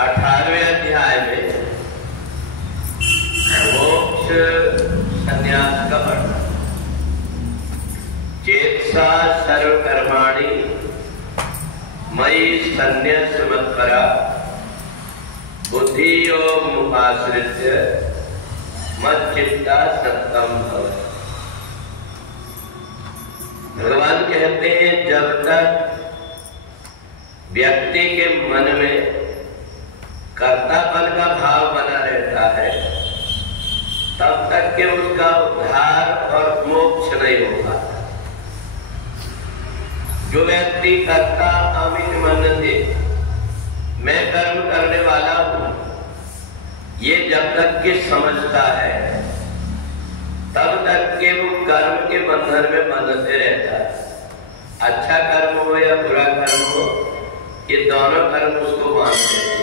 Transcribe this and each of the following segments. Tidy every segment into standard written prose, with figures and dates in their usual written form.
18वें अध्याय में मोक्ष संन्यास का वर्णन। चेतसा सर्वकर्माणि मयि सन्न्यस्य मत्परा बुद्धियोगमुपाश्रित्य मच्चित्ता सत्तम भवति। भगवान कहते हैं जब तक व्यक्ति के मन में कर्तापन का भाव बना रहता है तब तक के उसका उद्धार और मोक्ष नहीं हो पाता। जो व्यक्ति कर्ता अमित मनते, मैं कर्म करने वाला हूं, ये जब तक कि समझता है तब तक के वो कर्म के बंधन में बंधते रहता है। अच्छा कर्म हो या बुरा कर्म हो, ये दोनों कर्म उसको बांधते हैं।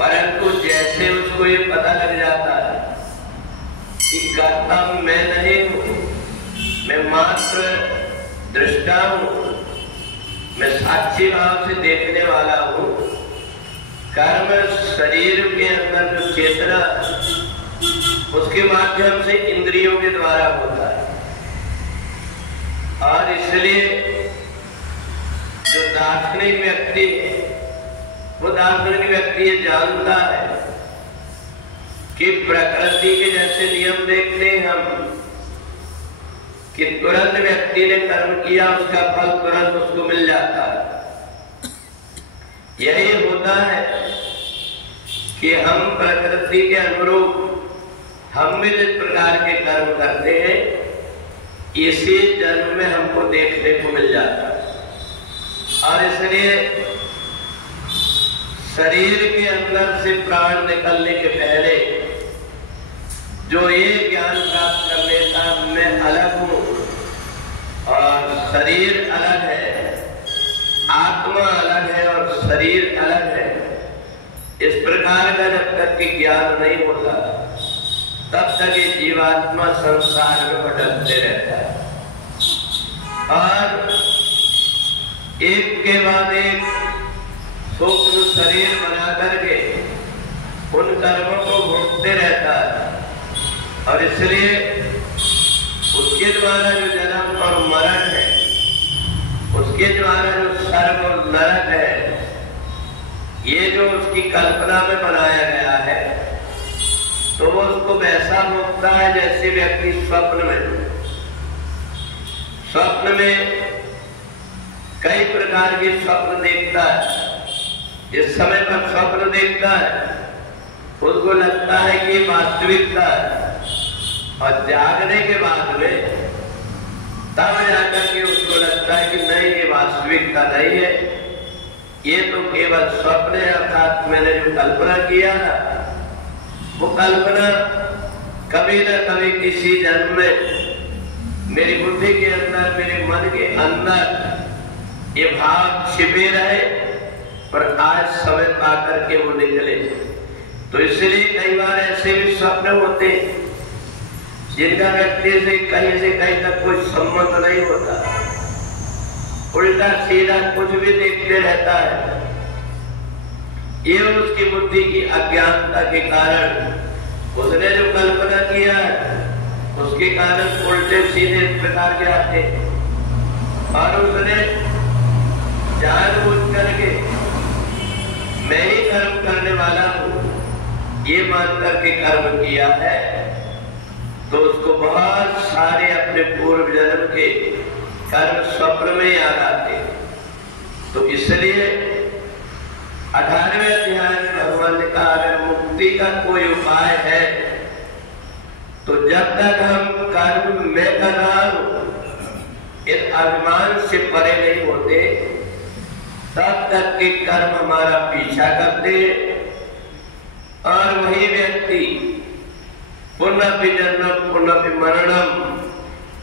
परंतु जैसे उसको ये पता लग जाता है कि कर्ता मैं नहीं हूं, मैं मात्र दृष्टा हूं, मैं साक्षी भाव से देखने वाला हूं, कर्म शरीर के अंदर जो चेतना उसके माध्यम से इंद्रियों के द्वारा होता है। और इसलिए जो दार्शनिक व्यक्ति है वो दार्शनिक व्यक्ति ये जानता है कि प्रकृति के जैसे नियम देखते हैं हम कि तुरंत व्यक्ति ने कर्म किया उसका फल तुरंत उसको मिल जाता है। यही होता है कि हम प्रकृति के अनुरूप हम भी जिस प्रकार के कर्म करते हैं इसी जन्म में हमको देखने को मिल जाता है। और इसलिए शरीर के अंदर से प्राण निकलने के पहले जो ये ज्ञान प्राप्त कर लेता मैं अलग हूं और शरीर अलग है, आत्मा अलग है और शरीर अलग है, इस प्रकार का जब तक कि ज्ञान नहीं होता तब तक ये जीवात्मा संसार में भटकते रहता है। और एक के बाद एक सूक्ष्म शरीर बना करके उन कर्मों को भोगते रहता है। और इसलिए उसके द्वारा जो जन्म और मरण है, उसके द्वारा जो स्वर्ग और नरक है, ये जो उसकी कल्पना में बनाया गया है तो वो उसको वैसा भोगता है जैसे व्यक्ति स्वप्न में कई प्रकार के स्वप्न देखता है। जिस समय पर स्वप्न देखता है उसको लगता है कि वास्तविकता है, और जागने के बाद में तब जाकर के उसको लगता है कि नहीं ये वास्तविकता नहीं है, ये तो केवल स्वप्न है। अर्थात मैंने जो कल्पना किया ना वो कल्पना कभी न कभी किसी जन्म में मेरी बुद्धि के अंदर, मेरे मन के अंदर ये भाव छिपे रहे पर आज समय पाकर के वो निकले। तो इसलिए कई बार ऐसे भी स्वप्न होते जिनका व्यक्ति से कहीं तक कोई संबंध नहीं होता, उल्टा सीधा कुछ भी देखते रहता है। ये उसकी बुद्धि की अज्ञानता के कारण उसने जो कल्पना किया है उसके कारण उल्टे सीधे प्रकार के आते, और उसने जानबूझ करके मैं ही कर्म करने वाला हूं ये मानकर के कर्म किया है तो उसको बहुत सारे अपने पूर्व जन्म के कर्म स्वप्न में याद आते। तो इसलिए 18वें अध्याय में भगवान ने कहा अगर मुक्ति का कोई उपाय है तो जब तक हम कर्म मैं कर रहा हूं इस अभिमान से परे नहीं होते तब तक के कर्म हमारा पीछा करते और वही व्यक्ति पुनः जन्म पुनः मरणम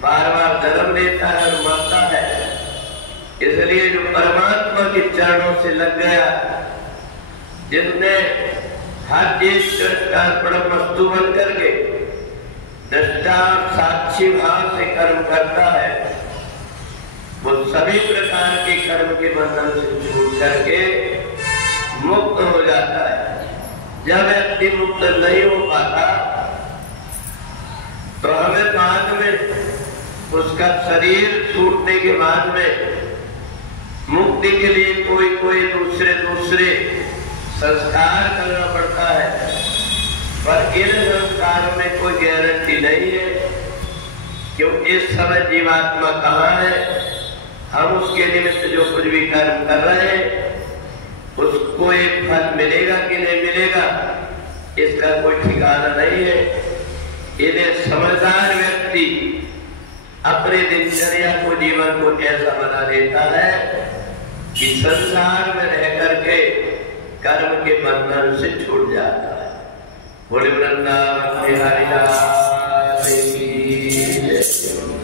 बार बार जन्म लेता है और मरता है। इसलिए जो परमात्मा के चरणों से लग गया, जिसने हर चीज वस्तु बन करके दृष्टा साक्षी भाव से कर्म करता है, वो सभी प्रकार के कर्म के बंधन से छूट करके मुक्त हो जाता है। जब व्यक्ति मुक्त नहीं हो पाता तो हमें बाद में उसका शरीर छूटने के बाद में मुक्ति के लिए कोई कोई दूसरे संस्कार करना पड़ता है, पर इन संस्कारों में कोई गारंटी नहीं है क्योंकि इस समय जीवात्मा कहाँ है। हम उसके निमित्त जो कुछ भी कर्म कर रहे हैं उसको एक फल मिलेगा कि नहीं मिलेगा इसका कोई ठिकाना नहीं है। इन्हें समझदार व्यक्ति अपने दिनचर्या को जीवन को ऐसा बना देता है कि संसार में रह करके कर्म के बंधन से छूट जाता है। बोले वृंदावन बिहारी लाल की जय।